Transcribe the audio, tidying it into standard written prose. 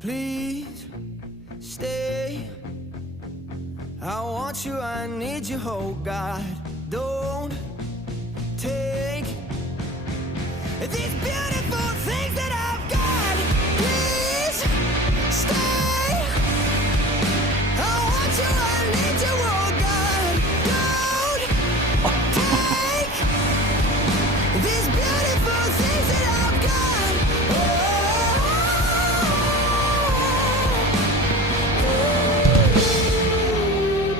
Please stay. I want you, I need you, oh God. Don't